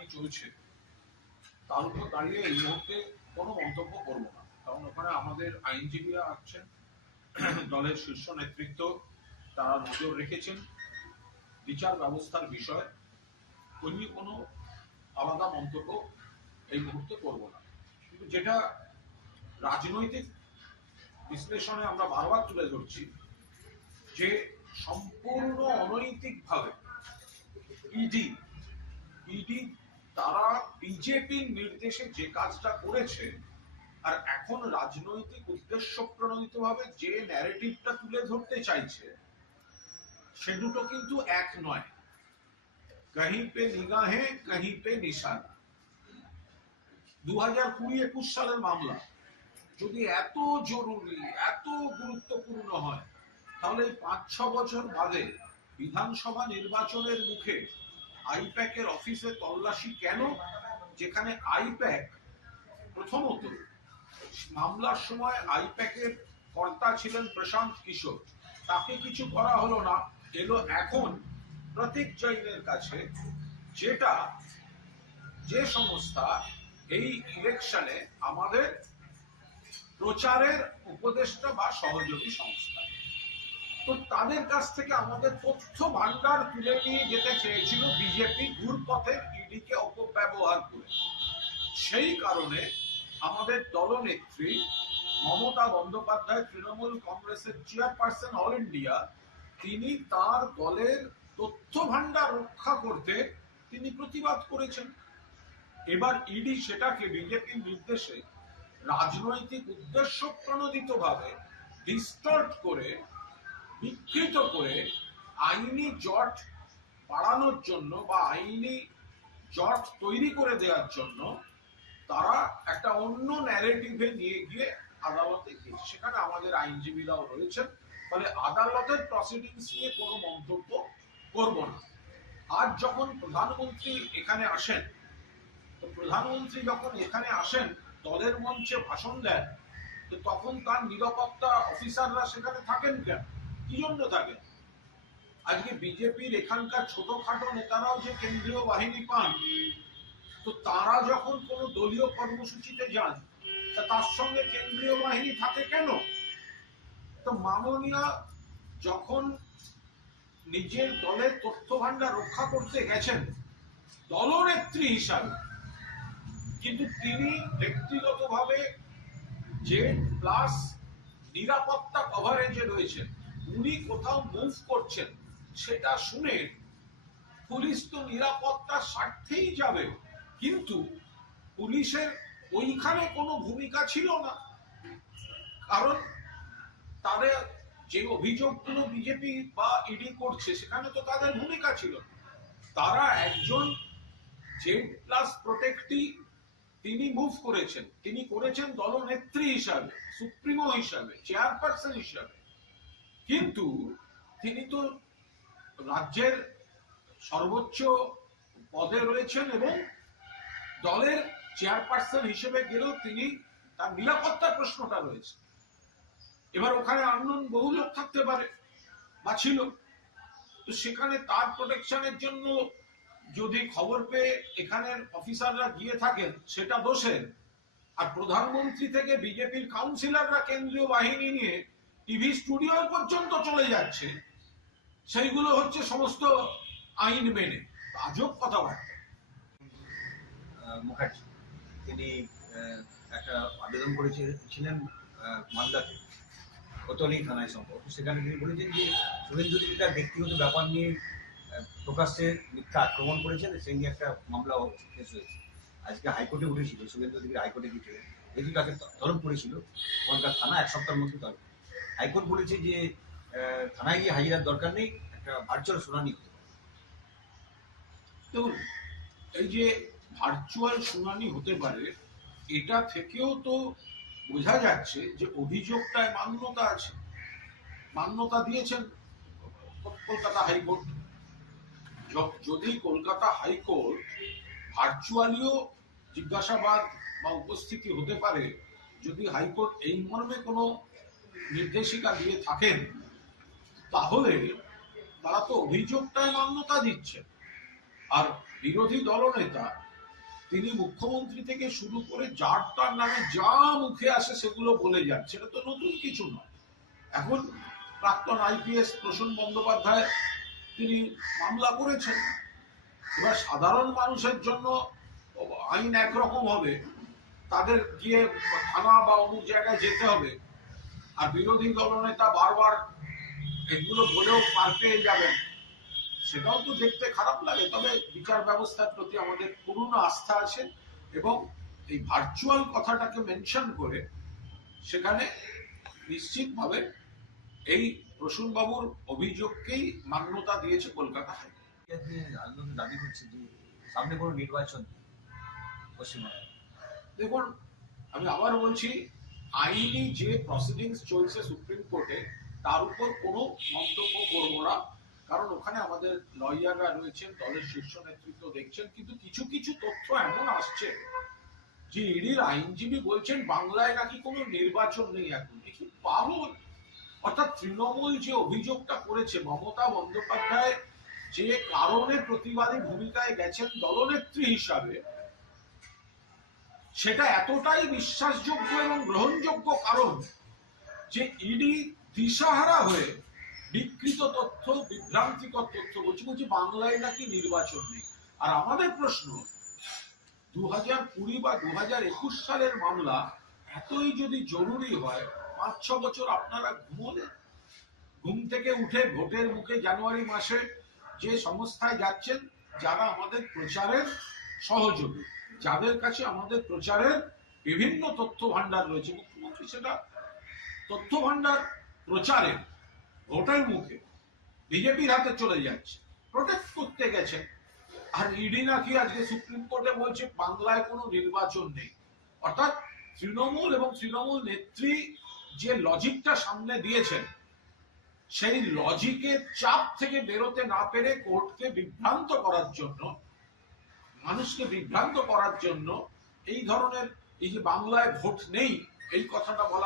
শুনানি চলছে, তার উপর দাঁড়িয়ে এই মুহূর্তে কোনো মন্তব্য করব না, কারণ ওখানে আমাদের আইনজীবীরা আছেন, দলের শীর্ষ নেতৃত্ব, তারা নজর রেখেছেন বিচার ব্যবস্থার বিষয়ে। ওই নিয়ে কোনো আলাদা মন্তব্য এই মুহূর্তে করব না। কিন্তু যেটা রাজনৈতিক বিশ্লেষণে আমরা বারবার তুলে ধরছি, যে সম্পূর্ণ অনৈতিকভাবে ইডি তারা বিজেপির নির্দেশে যে কাজটা করেছে, আর এখন রাজনৈতিক উদ্দেশ্য প্রণোদিত ভাবে যে ন্যারেটিভটা তুলে ধরতে চাইছে, সে দুটো কিন্তু এক নয়। কहीं पे निगाहें कहीं पे निशाना। 2020-21 সালের মামলা যদি এত জরুরি, এত গুরুত্বপূর্ণ হয়, তাহলে 5-6 বছর বাদে বিধানসভা নির্বাচনের মুখে আইপ্যাকের অফিসে তল্লাশি কেন, যেখানে আইপ্যাক প্রথমত মামলার সময় আইপ্যাকের কর্তা ছিলেন প্রশান্ত কিশোর, তাকে কিছু করা হলো না, এলো এখন প্রতীক জৈনের কাছে, যেটা যে সংস্থা এই ইলেকশনে আমাদের প্রচারের উপদেষ্টা বা সহযোগী সংস্থা। তো তাদের কাছ থেকে আমাদের তথ্য ভান্ডার তুলে নিয়ে যেতে চেয়েছিল বিজেপি ঘুরপথে ইডিকে অপব্যবহার করে। সেই কারণে আমাদের দলনেত্রী মমতা বন্দ্যোপাধ্যায়, তৃণমূল কংগ্রেসের চেয়ারপারসন অল ইন্ডিয়া, তিনি তার দলের তথ্য ভান্ডার রক্ষা করতে তিনি প্রতিবাদ করেছেন। এবার ইডি সেটাকে বিজেপির নির্দেশে রাজনৈতিক উদ্দেশ্য প্রণোদিত ভাবে ডিস্টর্ট করে, বিকৃত করে, আইনি জট বাড়ানোর জন্য বা আইনি জট তৈরি করে দেওয়ার জন্য তারা একটা অন্য ন্যারেটিভে নিয়ে গিয়ে আদালতে গিয়েছে। সেখানে আমাদের আইনজীবীরাও রয়েছেন, ফলে আদালতের প্রসিডিংস নিয়ে কোনো মন্তব্য করব না। আজ যখন প্রধানমন্ত্রী এখানে আসেন, তো প্রধানমন্ত্রী যখন এখানে আসেন দলের মঞ্চে ভাষণ দেন, তো তখন তার নিরাপত্তা অফিসাররা সেখানে থাকেন কেন, কি জন্য থাকেন? আজকে বিজেপির এখানকার ছোটখাটো নেতারাও যে কেন্দ্রীয় বাহিনী পান, তো তারা যখন কোনো দলীয় কর্মসূচিতে যান, তা তার সঙ্গে কেন্দ্রীয় বাহিনী থাকে কেন? তো মাননীয় যখন নিজের দলের তথ্য ভান্ডার রক্ষা করতে গেছেন দলনেত্রী হিসাবে, কিন্তু তিনি ব্যক্তিগতভাবে যে প্লাস নিরাপত্তা কভারেজে রয়েছেন, উনি কোথাও মুভ করছেন, সেটা শুনে পুলিশ তো নিরাপত্তার স্বার্থেই যাবে, কিন্তু পুলিশের ওইখানে কোনো ভূমিকা ছিল না। কারণ তাদের যে অভিযোগগুলো বিজেপি বা ইডি করছে, সেখানে তো তাদের ভূমিকা ছিল। তারা একজন যে প্লাস প্রোটেক্টি তিনি মুভ করেছেন, তিনি করেছেন দলনেত্রী হিসাবে, সুপ্রিমো হিসাবে, চেয়ারপারসন হিসাবে, কিন্তু তিনি তো রাজ্যের সর্বোচ্চ পদে রয়েছেন এবং দলের চেয়ারপারসন হিসেবে গেলেও তিনি তার নিরাপত্তার প্রশ্নটা রয়েছে। এবার ওখানে আননোন বহু লোক থাকতে পারে বা ছিল, তো সেখানে তার প্রোটেকশনের জন্য যদি খবর পেয়ে এখানের অফিসাররা গিয়ে থাকেন, সেটা দোষের। আর প্রধানমন্ত্রী থেকে বিজেপির কাউন্সিলররা কেন্দ্রীয় বাহিনী নিয়ে টিভি স্টুডিও পর্যন্ত চলে যাচ্ছে, সেইগুলো হচ্ছে সমস্ত আইন মেনে। আজব কথাবার্তা। মুখার্জি তিনি একটা আবেদন করেছিলেন মালদাতে কোতোয়ালি থানায় সম্ভবত, সেখানে তিনি বলেছেন যে শুভেন্দু অধিকারী তার ব্যক্তিগত ব্যাপার নিয়ে প্রকাশ্যে মিথ্যা আক্রমণ করেছেন, সেই নিয়ে একটা মামলাও কেস হয়েছে। আজকে হাইকোর্টে উঠেছিল, শুভেন্দু অধিকারী হাইকোর্টে গিয়েছিলেন, যেহেতু তাকে তলব করেছিল কলকাতা থানা, এক সপ্তাহের মধ্যে তলব। হাইকোর্ট বলেছে যে থানায় গিয়ে হাজিরার দরকার নেই, একটা ভার্চুয়াল শুনানি হতে পারে। দেখুন, এই যে ভার্চুয়াল শুনানি হতে পারে, এটা থেকেও তো বোঝা যাচ্ছে যে অভিযোগটায় মান্যতা আছে, মান্যতা দিয়েছেন কলকাতা হাইকোর্ট। যদি কলকাতা হাইকোর্ট ভার্চুয়ালিও জিজ্ঞাসাবাদ বা উপস্থিতি হতে পারে, যদি হাইকোর্ট এই মর্মে কোনো নির্দেশিকা দিয়ে থাকেন, তাহলে তারা তো অভিযোগটায় মান্যতা দিচ্ছে। আর বিরোধী দলনেতা তিনি মুখ্যমন্ত্রী থেকে শুরু করে যার তার নামে যা মুখে আসে সেগুলো বলে যান, সেটা তো নতুন কিছু নয়। এখন প্রাক্তন আইপিএস প্রসূন বন্দ্যোপাধ্যায় তিনি মামলা করেছেন। এবার সাধারণ মানুষের জন্য আইন একরকম হবে, তাদের গিয়ে থানা বা অমুক জায়গায় যেতে হবে, আর বিরোধী দলনেতা বারবার এগুলো বলেও পার পেয়ে যাবেন, সেটাও তো দেখতে খারাপ লাগে। তবে বিচার ব্যবস্থার প্রতি আমাদের পূর্ণ আস্থা আছে এবং এই ভার্চুয়াল কথাটাকে মেনশন করে সেখানে নিশ্চিতভাবে এই প্রসূন বাবুর অভিযোগকেই মান্যতা দিয়েছে কলকাতা হাইকোর্ট। আন্দোলন দাবি করছে যে সামনে কোনো নির্বাচন পশ্চিমবঙ্গে। দেখুন, আমি আবার বলছি, আইনি যে প্রসিডিংস চলছে সুপ্রিম কোর্টে তার উপর কোনো মন্তব্য করবো না, কারণ ওখানে আমাদের লয়াররা রয়েছেন, দলের শীর্ষ নেতৃত্ব দেখছেন। কিন্তু কিছু কিছু তথ্য এমন আসছে যে ইডির আইনজীবী বলছেন বাংলায় নাকি কোনো নির্বাচন নেই এখন। কি পাগল! অর্থাৎ তৃণমূল যে অভিযোগটা করেছে, মমতা বন্দ্যোপাধ্যায় যে কারণে প্রতিবাদী ভূমিকায় গেছেন দলনেত্রী হিসাবে, সেটা এতটাই বিশ্বাসযোগ্য এবং গ্রহণযোগ্য কারণ যে ইডি দিশাহারা হয়ে বিকৃত তথ্য, বিভ্রান্তিকর তথ্য বলছি বাংলায় নাকি নির্বাচন নেই। আর আমাদের প্রশ্ন, 2020 বা 2021 সালের মামলা এতই যদি জরুরি হয়, 5-6 বছর আপনারা ঘুমোলেন? ঘুম থেকে উঠে ভোটের মুখে জানুয়ারি মাসে যে সংস্থায় যাচ্ছেন, যারা আমাদের প্রচারের সহযোগী, যাদের কাছে আমাদের প্রচারের বিভিন্ন তথ্য ভান্ডার রয়েছে, মুখ্যমন্ত্রী সেটা তথ্য ভান্ডার প্রচারের ভোটের মুখে বিজেপির হাতে চলে যাচ্ছে, প্রোটেক্ট করতে গেছেন। আর ইডি নাকি আজকে সুপ্রিম কোর্টে বলছে বাংলায় কোনো নির্বাচন নেই। অর্থাৎ তৃণমূল এবং তৃণমূল নেত্রী যে লজিকটা সামনে দিয়েছেন, সেই লজিকের চাপ থেকে বেরোতে না পেরে কোর্টকে বিভ্রান্ত করার জন্য, মানুষকে বিভ্রান্ত করার জন্য এই ধরনের, এই যে বাংলায় ভোট নেই এই কথাটা বলা